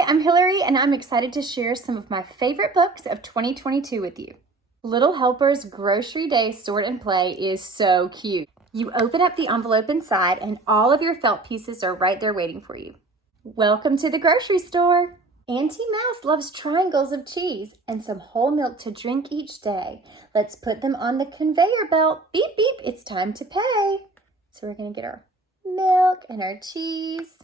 Hi, I'm Hillary, and I'm excited to share some of my favorite books of 2022 with you. Little Helper's Grocery Day Sort and Play is so cute. You open up the envelope inside, and all of your felt pieces are right there waiting for you. Welcome to the grocery store. Auntie Mouse loves triangles of cheese and some whole milk to drink each day. Let's put them on the conveyor belt. Beep, beep, it's time to pay. So we're going to get our milk and our cheese.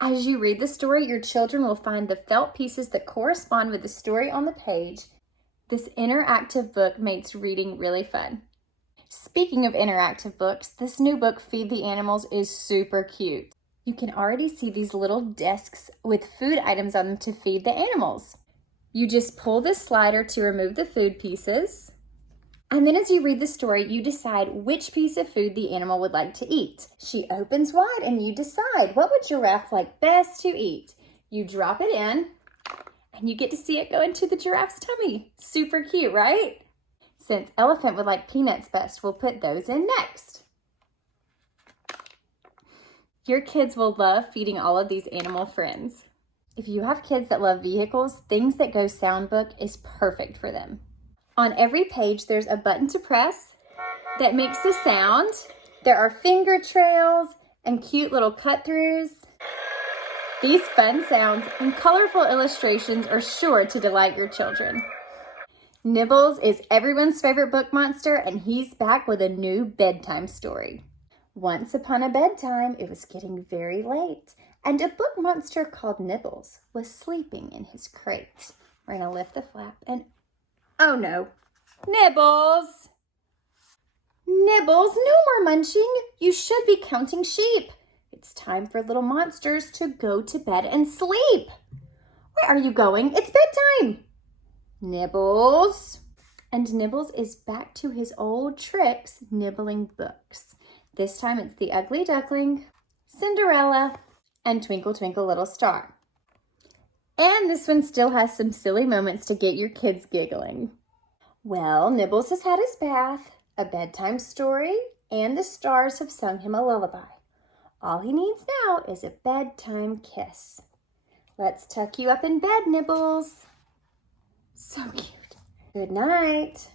As you read the story, your children will find the felt pieces that correspond with the story on the page. This interactive book makes reading really fun. Speaking of interactive books, this new book, Feed the Animals, is super cute. You can already see these little desks with food items on them to feed the animals. You just pull this slider to remove the food pieces. And then as you read the story, you decide which piece of food the animal would like to eat. She opens wide and you decide, what would giraffe like best to eat? You drop it in and you get to see it go into the giraffe's tummy. Super cute, right? Since elephant would like peanuts best, we'll put those in next. Your kids will love feeding all of these animal friends. If you have kids that love vehicles, Things That Go Soundbook is perfect for them. On every page, there's a button to press that makes a sound. There are finger trails and cute little cut-throughs. These fun sounds and colorful illustrations are sure to delight your children. Nibbles is everyone's favorite book monster, and he's back with a new bedtime story. Once upon a bedtime, it was getting very late, and a book monster called Nibbles was sleeping in his crate. We're going to lift the flap and oh no. Nibbles! Nibbles, no more munching. You should be counting sheep. It's time for little monsters to go to bed and sleep. Where are you going? It's bedtime. Nibbles. And Nibbles is back to his old tricks, nibbling books. This time it's The Ugly Duckling, Cinderella, and Twinkle Twinkle Little Star. And this one still has some silly moments to get your kids giggling. Well, Nibbles has had his bath, a bedtime story, and the stars have sung him a lullaby. All he needs now is a bedtime kiss. Let's tuck you up in bed, Nibbles. So cute. Good night.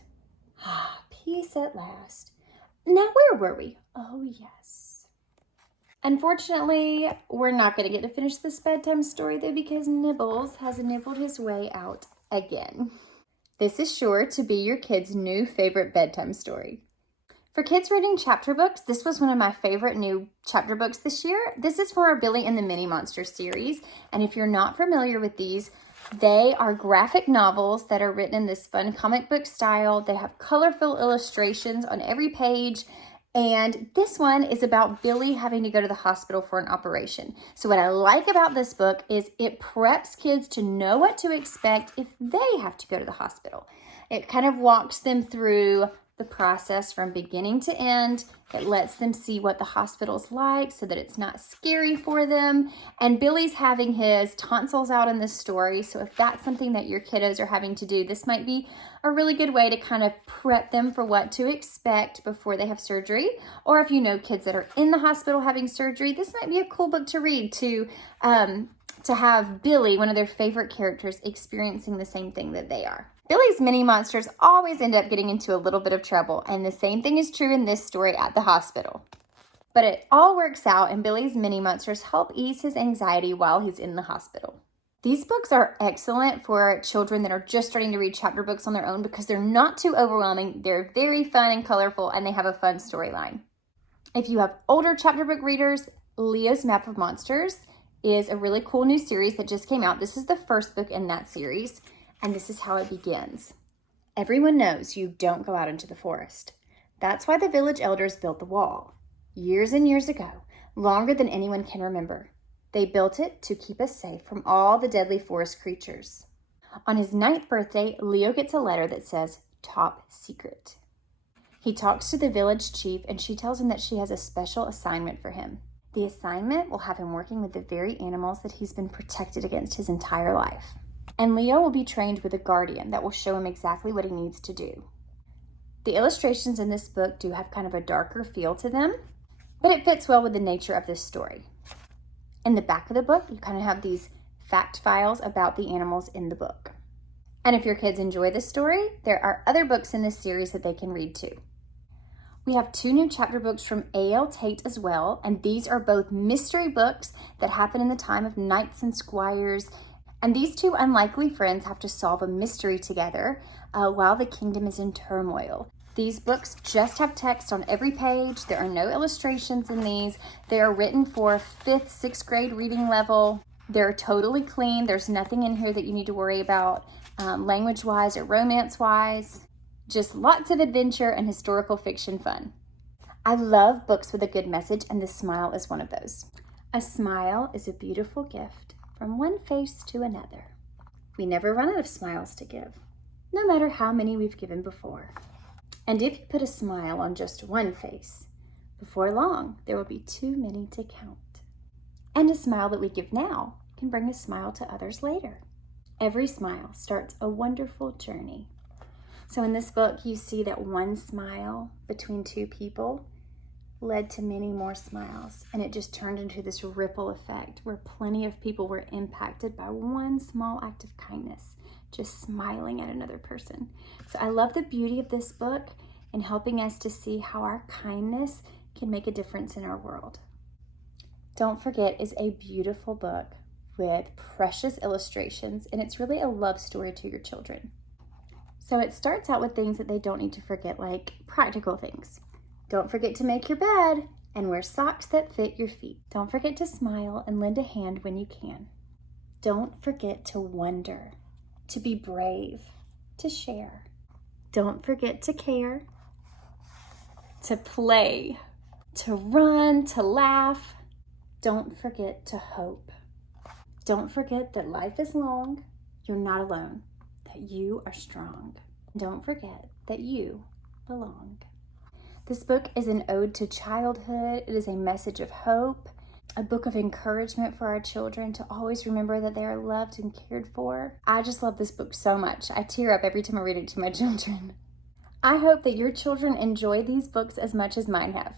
Peace at last. Now, where were we? Oh, yes. Unfortunately, we're not going to get to finish this bedtime story though, because Nibbles has nibbled his way out again. This is sure to be your kids' new favorite bedtime story. For kids reading chapter books, this was one of my favorite new chapter books this year. This is from our Billy and the Mini Monsters series, and if you're not familiar with these, they are graphic novels that are written in this fun comic book style. They have colorful illustrations on every page. And this one is about Billy having to go to the hospital for an operation. So what I like about this book is it preps kids to know what to expect if they have to go to the hospital. It kind of walks them through the process from beginning to end. It lets them see what the hospital's like so that it's not scary for them. And Billy's having his tonsils out in this story. So if that's something that your kiddos are having to do, this might be a really good way to kind of prep them for what to expect before they have surgery. Or if you know kids that are in the hospital having surgery, this might be a cool book to read to have Billy, one of their favorite characters, experiencing the same thing that they are. Billy's mini monsters always end up getting into a little bit of trouble, and the same thing is true in this story at the hospital. But it all works out, and Billy's mini monsters help ease his anxiety while he's in the hospital. These books are excellent for children that are just starting to read chapter books on their own because they're not too overwhelming, they're very fun and colorful, and they have a fun storyline. If you have older chapter book readers, Leo's Map of Monsters is a really cool new series that just came out. This is the first book in that series. And this is how it begins. Everyone knows you don't go out into the forest. That's why the village elders built the wall. Years and years ago, longer than anyone can remember. They built it to keep us safe from all the deadly forest creatures. On his 9th birthday, Leo gets a letter that says, "Top secret." He talks to the village chief and she tells him that she has a special assignment for him. The assignment will have him working with the very animals that he's been protected against his entire life. And Leo will be trained with a guardian that will show him exactly what he needs to do. The illustrations in this book do have kind of a darker feel to them, but it fits well with the nature of this story. In the back of the book, you kind of have these fact files about the animals in the book. And if your kids enjoy this story, there are other books in this series that they can read too. We have 2 new chapter books from A.L. Tate as well, and these are both mystery books that happen in the time of knights and squires. And these 2 unlikely friends have to solve a mystery together while the kingdom is in turmoil. These books just have text on every page. There are no illustrations in these. They are written for 5th, 6th grade reading level. They're totally clean. There's nothing in here that you need to worry about language-wise or romance-wise. Just lots of adventure and historical fiction fun. I love books with a good message, and this smile is one of those. A smile is a beautiful gift from one face to another. We never run out of smiles to give, no matter how many we've given before. And if you put a smile on just one face, before long, there will be too many to count. And a smile that we give now can bring a smile to others later. Every smile starts a wonderful journey. So in this book, you see that one smile between 2 people led to many more smiles. And it just turned into this ripple effect where plenty of people were impacted by one small act of kindness, just smiling at another person. So I love the beauty of this book in helping us to see how our kindness can make a difference in our world. Don't Forget is a beautiful book with precious illustrations, and it's really a love story to your children. So it starts out with things that they don't need to forget, like practical things. Don't forget to make your bed and wear socks that fit your feet. Don't forget to smile and lend a hand when you can. Don't forget to wonder, to be brave, to share. Don't forget to care, to play, to run, to laugh. Don't forget to hope. Don't forget that life is long, you're not alone, that you are strong. Don't forget that you belong. This book is an ode to childhood. It is a message of hope, a book of encouragement for our children to always remember that they are loved and cared for. I just love this book so much. I tear up every time I read it to my children. I hope that your children enjoy these books as much as mine have.